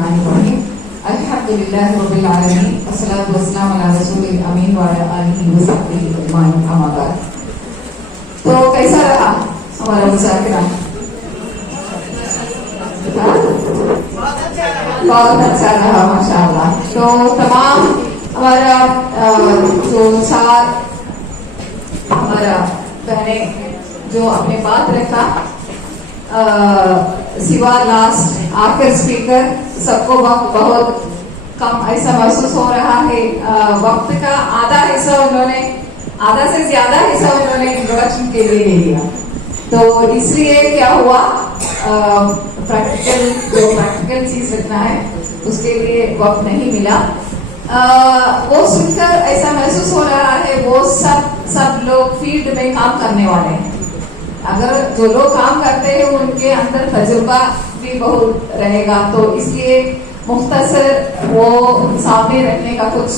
Bismillahirrahmanirrahim. Alhamdulillahi Rabbil Alameen. Wassalatu wassalamu ala Rasulil Ameen wa ala alihi wa sahbihi ajma'in. Amma ba'd. तो कैसा रहा हमारा मुज़ाकरा? बहुत अच्छा रहा माशाअल्लाह. तो तमाम हमारा जो चार हमारा बहने जो अपने बात रखा, सिवा लास्ट आखिर स्पीकर, सबको वक्त बहुत कम ऐसा महसूस हो रहा है. वक्त का आधा से ज्यादा हिस्सा उन्होंने इंट्रोडक्शन के लिए ले लिया. तो इसलिए क्या हुआ, प्रैक्टिकल चीज रखना है उसके लिए वक्त नहीं मिला. वो सुनकर ऐसा महसूस हो रहा है वो सब लोग फील्ड में काम करने वाले हैं. अगर जो लोग काम करते हैं उनके अंदर तजुर्बा भी बहुत रहेगा, तो इसलिए मुख्तसर वो सामने रखने का कुछ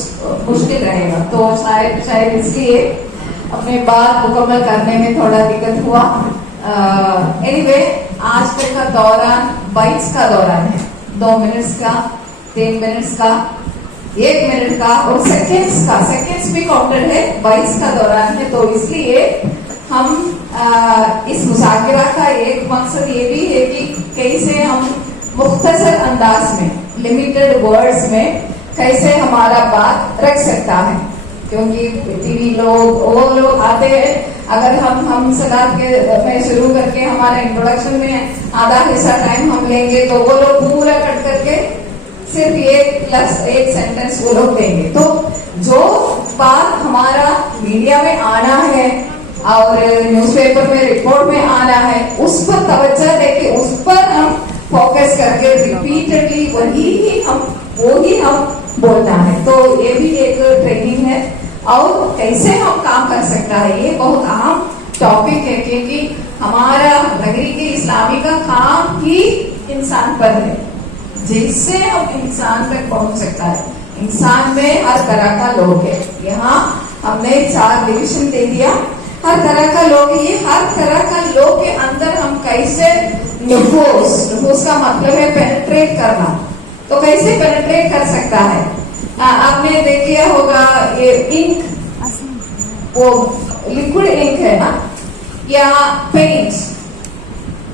मुश्किल रहेगा. तो शायद इसलिए अपने बात मुकम्मल करने में थोड़ा दिक्कत हुआ. एनीवे, आजकल का दौरान बाइट्स का दौरान है. 2 मिनट्स का, 3 मिनट्स का, 1 मिनट का और सेकेंड्स भी काउंटेड है. बाइट्स का दौरान है. तो इसलिए हम इस मुज़ाकरा का एक मकसद ये भी है कि कैसे हम मुख्तसर अंदाज में, लिमिटेड वर्ड्स में कैसे हमारा बात रख सकता है. क्योंकि टीवी लोग वो लोग आते हैं, अगर हम सलात के में शुरू करके हमारा इंट्रोडक्शन में आधा हिस्सा टाइम हम लेंगे तो वो लोग पूरा कट करके सिर्फ एक सेंटेंस वो लोग देंगे. तो जो बात हमारा मीडिया में आना है और न्यूज़पेपर में रिपोर्ट में आना है, उस पर तवज्जो देके उस पर हम फोकस करके रिपीटेडली वही हम बोलना है. तो ये भी एक ट्रेनिंग है. और कैसे हम काम कर सकता है, ये बहुत अहम टॉपिक है, क्योंकि हमारा तहरीक इस्लामी का काम ही इंसान पर है. जिससे हम इंसान तक पहुंच सकता है. इंसान में हर तरह का लोग है. यहाँ हमने 4 डिविजन दे दिया. हर तरह का लोग है. ये हर तरह का लोग के अंदर हम कैसे नफूस का मतलब है पेनिट्रेट करना. तो कैसे पेनिट्रेट कर सकता है? आपने देख लिया होगा ये इंक, वो लिक्विड इंक है ना, या पेंट.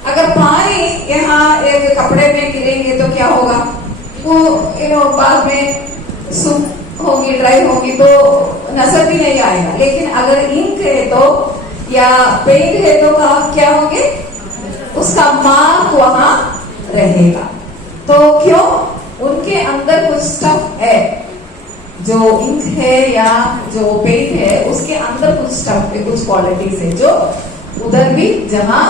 अगर पानी यहाँ एक कपड़े में गिरेंगे तो क्या होगा, वो बाद में सूख होगी, ड्राई होगी, तो नजर भी नहीं आएगा. लेकिन अगर इंक है तो या पेंट है तो क्या होगे, उसका मार्क वहां रहेगा. तो क्यों? उनके अंदर कुछ स्टफ है. जो इंक है या जो पेंट है उसके अंदर कुछ स्टफ है, कुछ क्वालिटीज है जो उधर भी जहां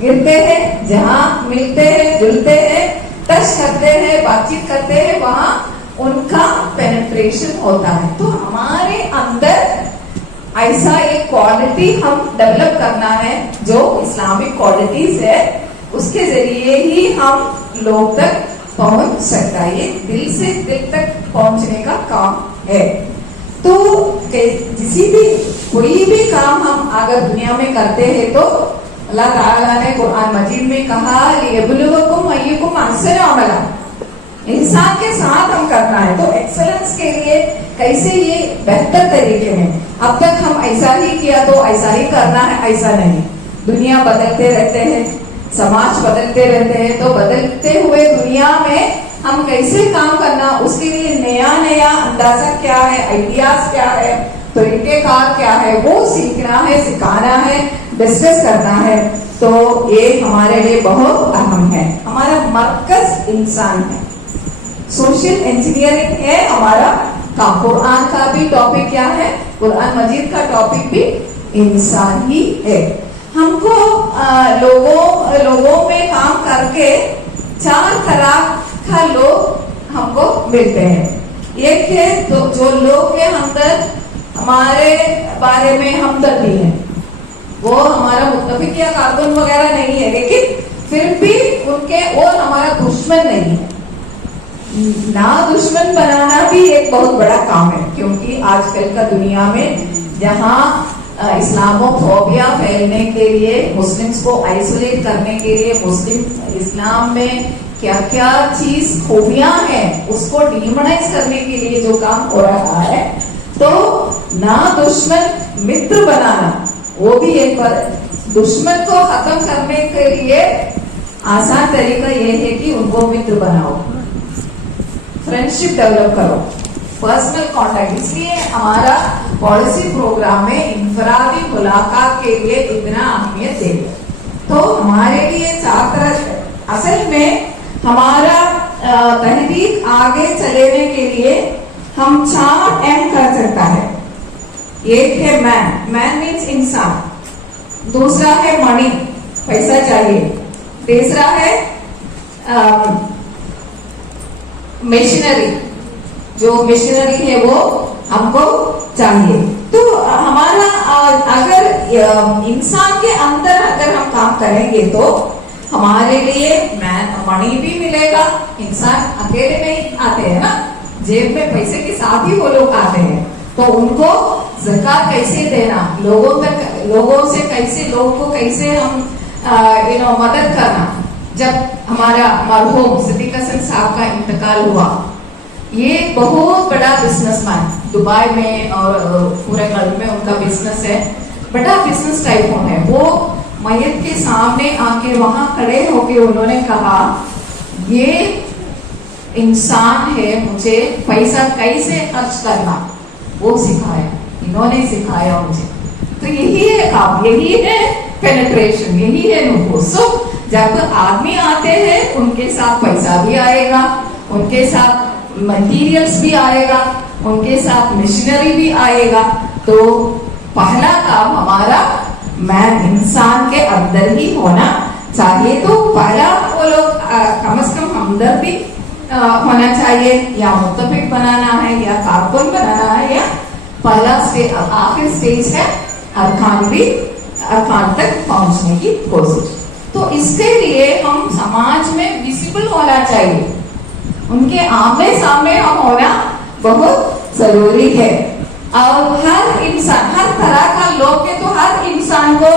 गिरते हैं, जहां मिलते हैं, जुलते हैं, टच करते हैं, बातचीत करते हैं, वहां उनका पेनिट्रेशन होता है. तो हमारे अंदर ऐसा एक क्वालिटी हम डेवलप करना है जो इस्लामिक क्वालिटीज है. उसके जरिए ही हम लोग तक पहुंच सकता है. ये दिल से दिल तक पहुंचने का काम है. तो कोई भी काम हम अगर दुनिया में करते हैं तो अल्लाह ताला ने कुरान मजीद में कहा, लियब्लुवकुम अय्युकुम अहसनु अमला. इंसान के साथ हम करना है. तो एक्सेलेंस के लिए कैसे ये बेहतर तरीके में, अब तक हम ऐसा ही किया तो ऐसा ही करना है, ऐसा नहीं. दुनिया बदलते रहते हैं, समाज बदलते रहते हैं. तो बदलते हुए दुनिया में हम कैसे काम करना, उसके लिए नया अंदाजा क्या है, आइडियाज क्या है, तरीकेकार क्या है, वो सीखना है, सिखाना है, डिस्कस करना है. तो ये हमारे लिए बहुत अहम है. हमारा मरकज इंसान है. सोशल इंजीनियरिंग है हमारा काम. कुरान का भी टॉपिक क्या है, कुरान मजीद का टॉपिक भी इंसान ही है. हमको लोगों में काम करके 4 तरह का लोग हमको मिलते हैं. एक है तो जो लोग के अंदर हमारे बारे में हमदर्दी है, वो हमारा मुत्तफिक या कारकुन वगैरह नहीं है, लेकिन फिर भी उनके और हमारा दुश्मन नहीं है. ना दुश्मन बनाना भी एक बहुत बड़ा काम है. क्योंकि आजकल का दुनिया में जहाँ इस्लामोफोबिया फैलने के लिए, मुस्लिम्स को आइसोलेट करने के लिए, मुस्लिम इस्लाम में क्या क्या चीज खूबियां हैं उसको डिमोनाइज करने के लिए जो काम हो रहा है, तो ना दुश्मन मित्र बनाना, वो भी एक बार दुश्मन को खत्म करने के लिए आसान तरीका ये है कि उनको मित्र बनाओ, फ्रेंडशिप डेवलप करो, पर्सनल कांटेक्ट। इसलिए हमारा पॉलिसी प्रोग्राम में इंफरादी मुलाकात के लिए इतना अहमियत दे। तो हमारे लिए छात्र असल में हमारा तहरीक आगे चलेने के लिए हम 4 एम कर सकता है। एक है मैन मीन्स इंसान, दूसरा है मनी, पैसा चाहिए, तीसरा है मशीनरी, जो मशीनरी है वो हमको चाहिए। तो हमारा अगर इंसान के अंदर अगर हम काम करेंगे तो हमारे लिए मनी भी मिलेगा। इंसान अकेले नहीं आते हैं ना, जेब में पैसे के साथ ही वो लोग आते हैं। तो उनको ज़कात कैसे देना, लोगों को कैसे हम मदद करना। जब हमारा मरहूम सिद्दीक हसन साहब का इंतकाल हुआ, ये बहुत बड़ा बिजनेसमैन, दुबई में और पूरे गल्फ में उनका बिजनेस है, बड़ा बिजनेस टाइप है। वो मैयत के सामने आके वहां खड़े होके उन्होंने कहा, ये इंसान है, मुझे पैसा कैसे खर्च करना वो सिखाया, इन्होंने सिखाया मुझे। तो यही है काम, यही है पेनिट्रेशन, यही है नुफूस। जब आदमी आते हैं उनके साथ पैसा भी आएगा, उनके साथ मटीरियल्स भी आएगा, उनके साथ मशीनरी भी आएगा। तो पहला काम हमारा मैन इंसान के अंदर ही होना चाहिए। तो पहला वो लोग कम से कम हमदर्दी होना चाहिए, या मुत्तफिक बनाना है, या कारकुन बनाना है, या पहला स्टेज आखिर स्टेज है अरकान तक पहुंचने की कोशिश। तो इसके लिए हम समाज में विजिबल होना चाहिए, उनके आमने सामने हम होना बहुत जरूरी है। और हर इंसान, हर तरह का लोग के, तो हर इंसान को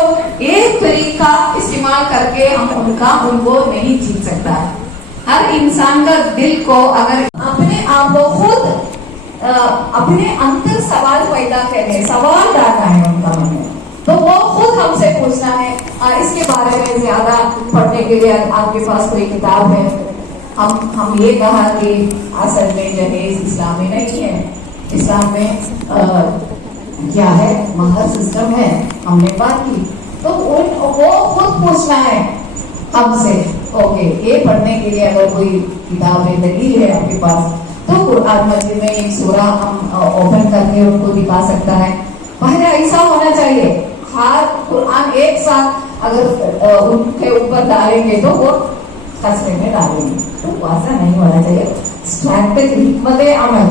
एक तरीका इस्तेमाल करके हम उनको नहीं जीत सकता है। हर इंसान का दिल को अगर अपने आप को खुद अपने अंदर सवाल पैदा करने, सवाल डालना है उनका मन में, तो वो खुद हमसे पूछना है। इसके बारे में ज्यादा पढ़ने के लिए आपके पास कोई किताब है? हम ये कहा कि असल में जहेज इस्लामी नहीं है, इस्लाम में क्या है, महर सिस्टम है, हमने बात की। तो वो खुद पूछना है हमसे, ओके, ये पढ़ने के लिए अगर कोई किताब है, दलील है आपके पास, तो कुरान मजीद में एक सूरा हम ओपन करके उनको दिखा सकता है। पहले ऐसा होना चाहिए, हर कुरान एक साथ अगर उनके ऊपर डालेंगे तो वो कचरे में डालेंगे, तो ऐसा नहीं होना चाहिए। स्ट्रैटेजी, हिकमत अमल,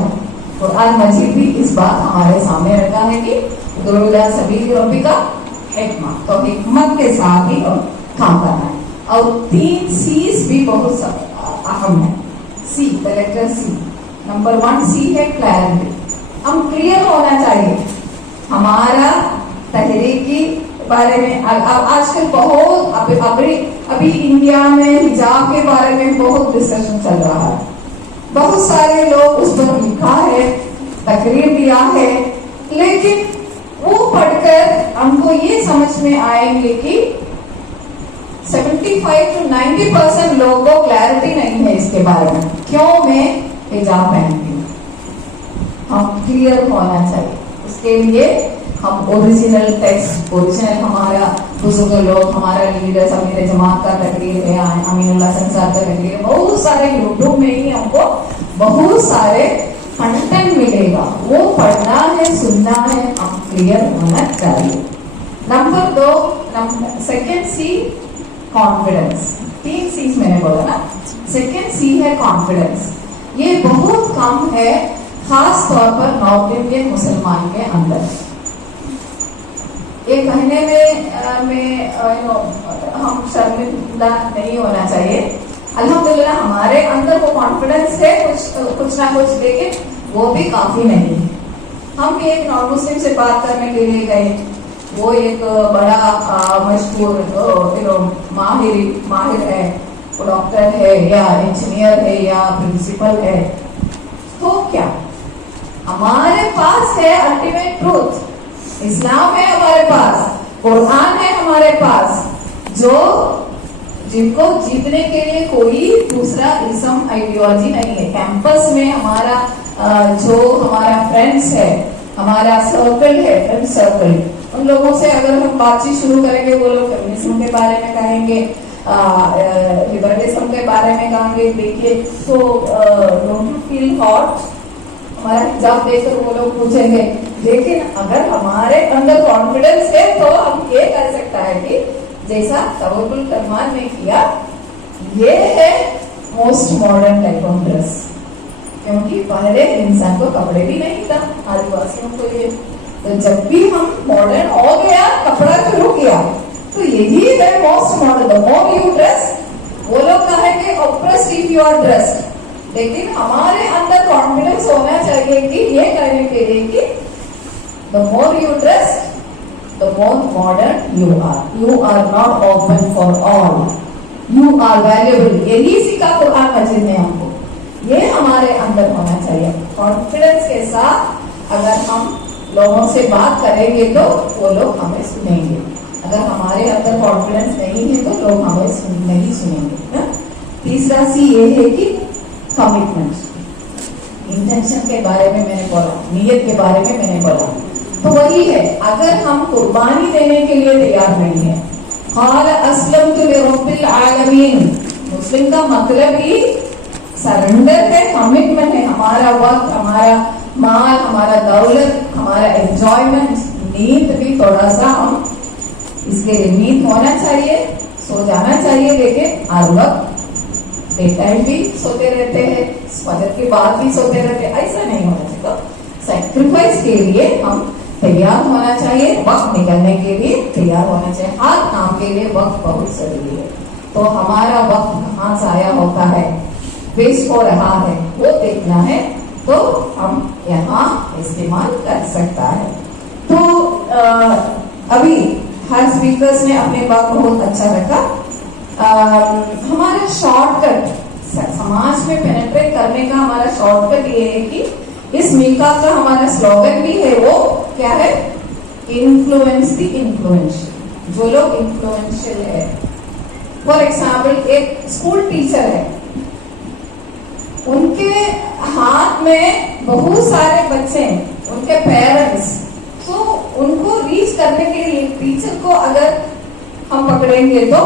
कुरान मजीद भी इस बात हमारे सामने रखा है कि दुरुला सबील रब्बी का हिकमा, तो हिकमत के साथ ही काम करना है। और 3 सीज भी बहुत अहम है। सी, कलेक्टर सी, नंबर 1 सी है क्लैरिटी। हम क्लियर होना चाहिए हमारा तहरीक के बारे में। आजकल बहुत अभी इंडिया में हिजाब के बारे में बहुत डिस्कशन चल रहा है, बहुत सारे लोग उस पर लिखा है, तकरीर दिया है, लेकिन वो पढ़कर हमको ये समझ में आएंगे कि 75 to 90% लोगों को क्लैरिटी नहीं है इसके बारे में, क्यों मैं हिजाब पहनती हूँ। हम क्लियर होना चाहिए, उसके लिए हम ओरिजिनल टेक्स्ट, ओरिजिनल हमारा बुजुर्ग लोग, हमारा लीडर्स, अमीर जमात का तकरीर है, अमीनुल्लाह संसार का तकरीर है, बहुत सारे यूट्यूब में ही हमको बहुत सारे कंटेंट मिलेगा, वो पढ़ना है, सुनना है, हम क्लियर होना चाहिए। नंबर 2, सेकेंड सी कॉन्फिडेंस। 3 सीज मैंने बोला ना, सेकेंड सी है कॉन्फिडेंस। ये बहुत कम है, खास तौर पर नॉर्थ इंडियन मुसलमान के अंदर। ये कहने में हम शर्मिंदा नहीं होना चाहिए। अल्हम्दुलिल्लाह हमारे अंदर वो कॉन्फिडेंस है, कुछ ना कुछ, लेकिन वो भी काफी नहीं है। हम एक नॉन मुस्लिम से बात करने के लिए गए, वो एक बड़ा मशहूर माहिर है, وہ ڈاکٹر ہے یا انجینئر ہے یا پرنسپل ہے، تو کیا ہمارے پاس ہے الٹیمیٹ ٹروتھ، اسلام ہے ہمارے پاس، قرآن ہے ہمارے پاس، جن کو جیتنے کے لیے کوئی دوسرا ازم آئیڈیالوجی نہیں ہے. کیمپس میں ہمارا جو ہمارا فرینڈس ہے، ہمارا سرکل ہے، فرینڈ سرکل، ان لوگوں سے اگر ہم بات چیت شروع کریں گے، وہ لوگ فیمنزم کے بارے میں کہیں گے، لبرلزم کے بارے میں کہیں گے. دیکھیے so don't you feel hot, ہمارا حجاب دیکھ کر وہ لوگ پوچھیں گے. لیکن اگر ہمارے اندر کانفیڈنس ہے تو ہم یہ کر سکتا ہے کہ جیسا توکل کرمان نے کیا، یہ ہے most modern type of dress. کیونکہ پہلے انسان کو کپڑے بھی نہیں تھا، آدی واسیوں کو یہ، تو جب بھی ہم ماڈرن ہو گیا، کپڑا شروع کیا، تو یہی ہے most modern. The more you dress, وہ لوگ کہیں گے oppressed if you are dressed، لیکن ہمارے اندر کانفیڈنس ہونا چاہیے کہ یہ کہنے کے لیے کہ the more you dress the more modern you are not open for all, you are valuable. یہی سکھا قرآن مجید نے ہم کو، یہ ہمارے اندر ہونا چاہیے. کانفیڈنس کے ساتھ اگر ہم لوگوں سے بات کریں گے تو وہ لوگ ہمیں سنیں گے. اگر ہمارے اندر کانفیڈنس نہیں ہے تو لوگ ہمیں نہیں سنیں گے. تیسرا سی یہ ہے کہ کمٹمنٹ. انٹینشن کے بارے میں نے بولا، نیت کے بارے میں نے بولا، تو وہی ہے. اگر ہم قربانی دینے کے لیے تیار نہیں ہے، قال اسلمت لرب العالمین، مسلم کا مطلب ہی سرنڈر ہے، کمٹمنٹ ہے. ہمارا وقت، ہمارا مال، ہمارا دولت، ہمارا انجوائمنٹ، نیند بھی تھوڑا سا ہم اس کے لیے نیند ہونا چاہیے، سو جانا چاہیے، لیکن ہر وقت ڈے ٹائم بھی سوتے رہتے ہیں، فجر کے بعد بھی سوتے رہتے ہیں، ایسا نہیں ہونا چاہیے. تو سیکریفائس کے لیے ہم تیار ہونا چاہیے، وقت نکلنے کے لیے تیار ہونا چاہیے. ہر کام کے لیے وقت بہت ضروری ہے. تو ہمارا وقت کہاں ضائع ہوتا ہے، ویسٹ ہو رہا ہے، وہ دیکھنا ہے تو ہم یہاں استعمال کر سکتا ہے. تو ابھی ہر اسپیکرز نے اپنے بات بہت اچھا رکھا. ہمارا شارٹ کٹ سماج میں پینیٹریٹ کرنے کا ہمارا شارٹ کٹ یہ ہے کہ اس میکا کا ہمارا سلوگن بھی ہے، وہ کیا ہے؟ Influence the influential. جو لوگ انفلوئنشل ہے، فار ایگزامپل ایک اسکول ٹیچر ہے، ان کے ہاتھ میں بہت سارے بچے ہیں، ان کے پیرنٹس، تو ان کو ریچ کرنے کے لیے ٹیچر کو اگر ہم پکڑیں گے تو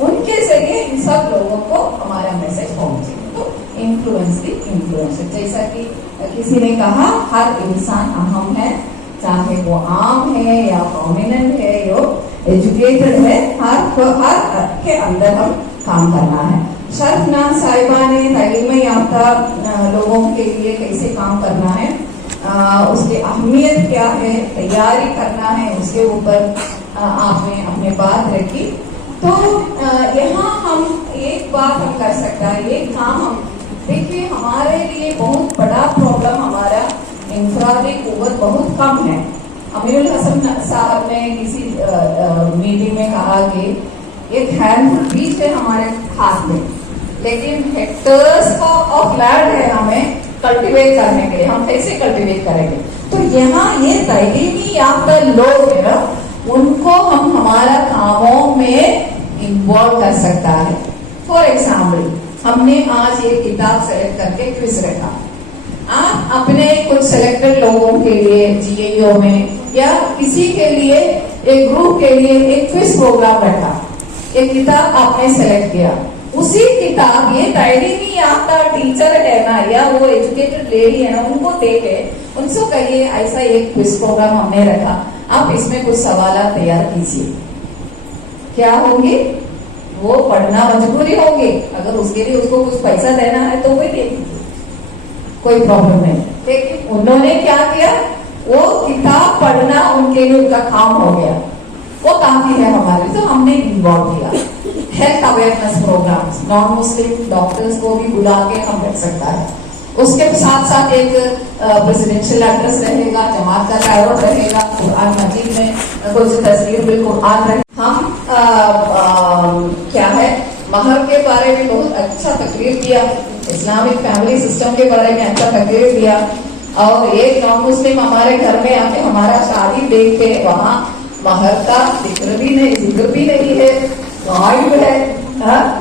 ان کے ذریعے ان سب لوگوں کو ہمارا میسج پہنچے گا. تو انفلوئنس دی انفلوئنشل، جیسا کہ کسی نے کہا ہر انسان اہم ہے، چاہے وہ عام ہے یا پرومیننٹ ہے یا ایجوکیٹڈ ہے، ہر کے اندر ہم کام کرنا ہے. شرف ناز صاحبہ نے تعلیم یافتہ لوگوں کے لیے کیسے کام کرنا ہے، اس کی اہمیت کیا ہے، تیاری کرنا ہے، اس کے اوپر آپ نے اپنے بات رکھی. تو یہاں ہم ایک بات ہم کر سکتا ہے، یہ کام ہم دیکھیے، ہمارے لیے بہت بڑا پرابلم ہمارا انفرادی قوت بہت کم ہے. امیر الحسن صاحب نے کسی میٹنگ میں کہا کہ ایک ہینڈ فل بیچ ہے ہمارے ہاتھ میں، لیکن ہیکٹرز آف لینڈ ہے ہمیں کلٹیویٹ کرنے کے لیے. ہم کیسے کلٹیویٹ کریں گے؟ تو یہاں یہ تعلیمی یافتہ لوگ ہیں نا، ان کو ہم ہمارا کاموں میں انوالو کر سکتا ہے. فار ایگزامپل ہم نے آج ایک کتاب سلیکٹ کر کے کوئز رکھا. آپ اپنے کچھ سلیکٹڈ لوگوں کے لیے جی اے او میں یا کسی کے لیے ایک گروپ کے لیے ایک کوئز پروگرام رکھا، ایک کتاب آپ نے سلیکٹ کیا. اسی کتاب یہ تعلیمی یافتہ ٹیچر ہے نا یا وہ ایجوکیٹڈ لیڈی ہے نا، ان کو دے کے ان سے کہیے ایسا ایک کوئز پروگرام ہم نے رکھا، آپ اس میں کچھ سوالات تیار کیجیے. کیا ہوگی؟ وہ پڑھنا مجبوری ہوگی. اگر اس کے لیے اس کو کچھ پیسہ دینا ہے تو وہ دے دیجیے، کوئی پرابلم نہیں. لیکن انہوں نے کیا کیا، وہ کتاب پڑھنا ان کے لیے ان کا کام ہو گیا، وہ کافی ہے ہمارے. تو ہم نے انوالو کیا ہیلتھ اویئرنیس پروگرامز، نان مسلم ڈاکٹرز کو بھی بلا کے ہم رکھ سکتا ہے. اس کے ساتھ ساتھ ایک پریزیڈینشیل ایڈریس رہے گا، جماعت کا ڈائیورٹ رہے گا، قرآن مجید میں کچھ تصویر بالقرآن رہے. ہم کیا ہے महर के बारे में बहुत अच्छा तकरीर दिया, इस्लामिक फैमिली सिस्टम के बारे में अच्छा तकरीर दिया। और एक नॉन मुस्लिम हमारे घर में आके हमारा शादी देख के वहाँ महर का जिक्र भी नहीं है, गायब है,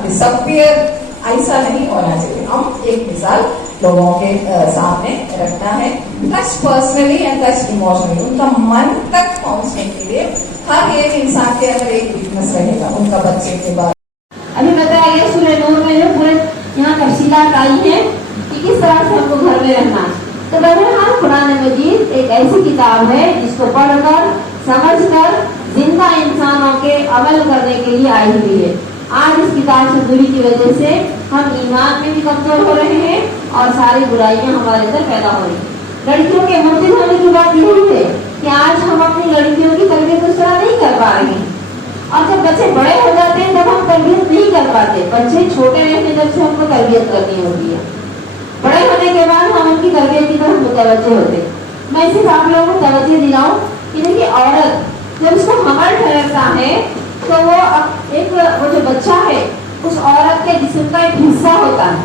डिसअपियर, ऐसा नहीं होना चाहिए। हम एक मिसाल लोगों के सामने रखना है, touch personally and touch emotionally, उनका मन तक पहुंचने के लिए हर एक इंसान के अंदर एक वीकनेस रहेगा उनका बच्चे के बाद। अभी बताया गया सूरह नूर में जो पूरे यहाँ तफसीलात आई है कि किस तरह से हमको घर में रहना है। तो बहरहाल कुरान मजीद एक ऐसी किताब है जिसको पढ़कर समझकर जिंदा इंसानों के अमल करने के लिए आई हुई है। आज इस किताब से दूरी की वजह से हम ईमान में भी कमजोर हो रहे हैं और सारी बुराइयां हमारे अंदर पैदा हो रही हैं। लड़कियों के मुर्तिद होने की बात यही है कि आज हम अपनी लड़कियों की तरबियत उस तरह नहीं कर पा रहे हैं, और जब बच्चे बड़े हो जाते हैं तब हम तरबियत नहीं कर पाते। बच्चे छोटे रहते जब से हमको तरबियत करनी होती है, बड़े होने के बाद हम उनकी तरबियत की तरफ मुतवज्जो होते। मैं सिर्फ आप लोगों को तवज्जो दिलाऊं कि देखिए, औरत जब उसको हमल ठहरता है तो वो जो बच्चा है उस औरत के जिस्म का एक हिस्सा होता है,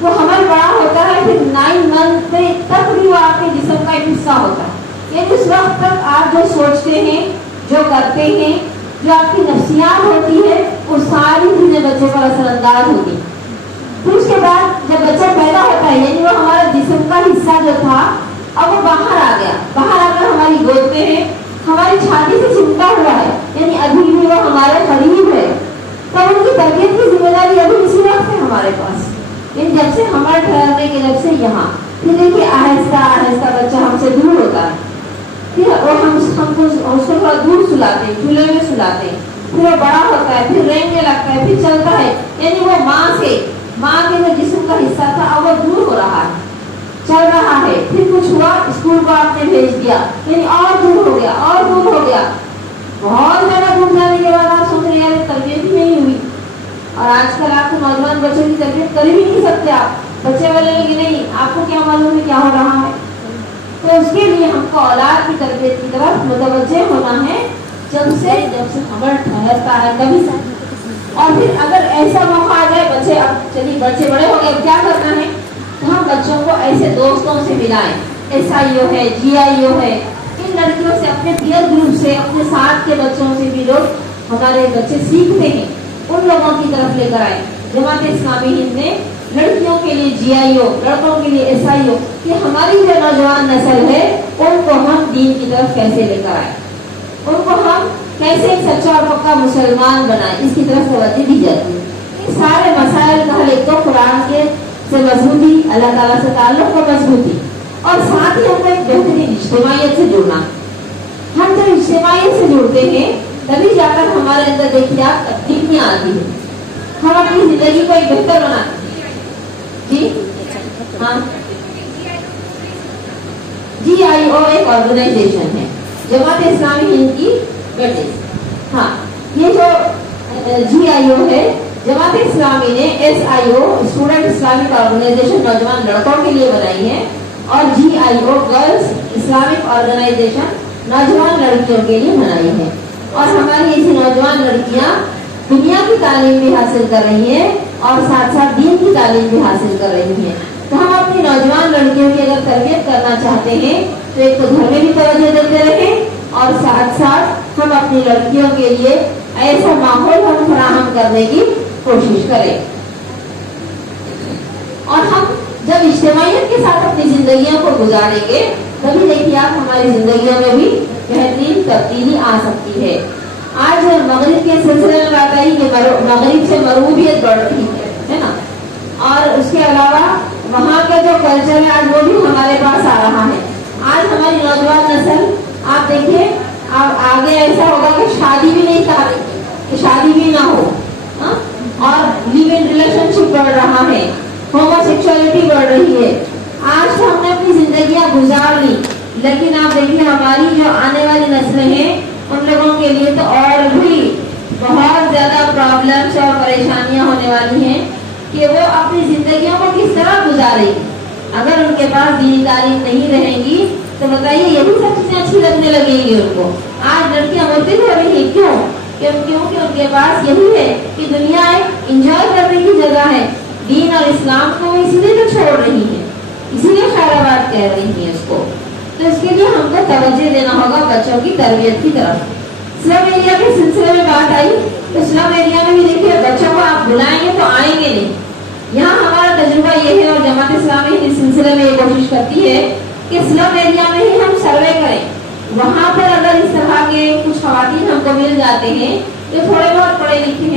वो हमल बड़ा होता है, फिर 9 मंथ तक भी वो आपके जिस्म का एक हिस्सा होता है। यानी उस वक्त तक आप जो सोचते हैं, जो करते हैं, जो आपकी नफ्सियात होती है, वो सारी चीजें बच्चे पर असरअंदाज होती। फिर उसके बाद जब बच्चा पैदा होता है, यानी वो हमारा जिस्म का हिस्सा जो था अब वो बाहर आ गया, बाहर आकर हमारी गोद में है, हमारी छाती से चिपका हुआ है, यानी अभी भी वो हमारे करीब है। तब उनकी तरबियत की जिम्मेदारी अभी इसी वक्त है हमारे पास। लेकिन जब से हमारे ठहरने के जब से यहाँ फिर देखिए आहिस्ता आहिस्ता बच्चा हमसे दूर होता है, फिर वो हमको उसको थोड़ा दूर सुलाते हैं, चूल्हे में सुलाते हैं, फिर वो बड़ा होता है, फिर रेंगने लगता है, फिर चलता है, यानी वो माँ के जो जिस्म का हिस्सा था अब वो दूर हो रहा है, चल रहा है। फिर कुछ हुआ, स्कूल को आपने भेज दिया, यानी और दूर हो गया, और दूर हो गया। बहुत ज्यादा दूर जाने के बाद आप सोच रहे हैं तरबियत ही नहीं हुई। और आजकल आप नौजवान बच्चों की तरबियत कर ही नहीं सकते। आप बच्चे बोलेंगे कि नहीं, आपको क्या मालूम है क्या हो रहा है। तो उसके लिए हमको औलाद की तरबियत की तरफ मुतवज्जे होना है जब से हमल ठहरता है कभी से। और फिर अगर ऐसा मौका आ जाए, बच्चे अब चलिए बच्चे बड़े हो गए, क्या करना है, तो हम बच्चों को ऐसे दोस्तों से मिलाएं, SIO है, GIO है, इन लड़कियों से, अपने पीयर ग्रुप से, अपने साथ के बच्चों से भी लोग हमारे बच्चे सीखते हैं, उन लोगों की तरफ लेकर आए। जमात इस्लामी हिंद ने लड़कियों के लिए GIO, लड़कों के लिए SIO, कि हमारी जो नौजवान नस्ल है उनको हम दीन की तरफ कैसे लेकर आए, उनको हम कैसे एक सच्चा और पक्का मुसलमान बनाए, इसकी तरफ तवज्जो दी जाती है। इन सारे मसाइल का हल एक तो कुरान के से मजबूती, अल्लाह ताला से ताल्लुक को मजबूती, और साथ ही हमको एक बेहतरीन इज्तिमाइयत से जुड़ना। हम जब इज्तिमाइयत से जुड़ते हैं तभी जाकर हमारे अंदर देखिए आप तब्दीलियां आती है, हम अपनी जिंदगी को एक बेहतर बनाते हैं। जी हाँ, GIO एक ऑर्गेनाइजेशन है, जमात इस्लामी हिंद की बेटे। हाँ, ये जो GIO है, जमात इस्लामी ने SIO स्टूडेंट इस्लामिक ऑर्गेनाइजेशन नौजवान लड़कों के लिए बनाई है, और GIO गर्ल्स इस्लामिक ऑर्गेनाइजेशन नौजवान लड़कियों के लिए बनाई है। और हमारी ऐसी नौजवान लड़कियां दुनिया की तालीम भी हासिल कर रही हैं और साथ साथ दीन की तालीम भी हासिल कर रही हैं। तो हम अपनी नौजवान लड़कियों की अगर तरबियत करना चाहते हैं तो एक तो घर में भी तवज्जो देते रहें और साथ साथ हम अपनी लड़कियों के लिए ऐसा माहौल हम फराहम करने की कोशिश करें। और हम जब इज्तिमाइयत के साथ अपनी जिंदगियों को गुजारेंगे तभी देखिए आप हमारी जिंदगियों में भी बेहतरीन तब्दीली आ सकती है। आज मगरिब के सिलसिले में बात आई कि मगरिब से मरूबियत बढ़ रही है ना, और उसके अलावा वहाँ का जो कल्चर है आज वो भी हमारे पास आ रहा है। आज हमारी नौजवान नस्ल आप देखिए, अब आगे ऐसा होगा कि शादी भी नहीं चाहती, कि शादी भी ना हो, हा? और लिव इन रिलेशनशिप बढ़ रहा है, होमोसेक्सुअलिटी बढ़ रही है। आज तो हमने अपनी जिंदगियां गुजार ली, लेकिन आप देखिए हमारी जो आने वाली नस्लें हैं उन लोगों के लिए तो और भी बहुत ज्यादा प्रॉब्लम्स और परेशानियां होने वाली हैं कि वो अपनी जिंदगियों को किस तरह गुजारेगी। अगर उनके पास दीनी तालीम नहीं रहेगी तो बताइए यही सब चीजें अच्छी लगने लगेंगी उनको। आज लड़कियां मुर्तिद हो रही है, क्यों? क्योंकि उनके पास यही है कि दुनिया एक इंजॉय करने की जगह है, दीन और इस्लाम को इसीलिए तो छोड़ रही है, इसीलिए खैराबाद कह रही है उसको। तो इसके लिए हमको तवज्जो देना होगा बच्चों की तरबियत की तरफ। स्लम एरिया के सिलसिले में बात आई तो स्लम एरिया में भी देखिए बच्चों को आप बुलाएंगे तो आएंगे नहीं। यहाँ हमारा तजुर्बा ये है और जमात इस्लामी इस सिलसिले में ये कोशिश करती है कि स्लम एरिया में ही हम सर्वे करें। वहाँ पर अगर इस तरह के कुछ खवातीन हमको मिल जाते हैं जो थोड़े बहुत पढ़े लिखे हैं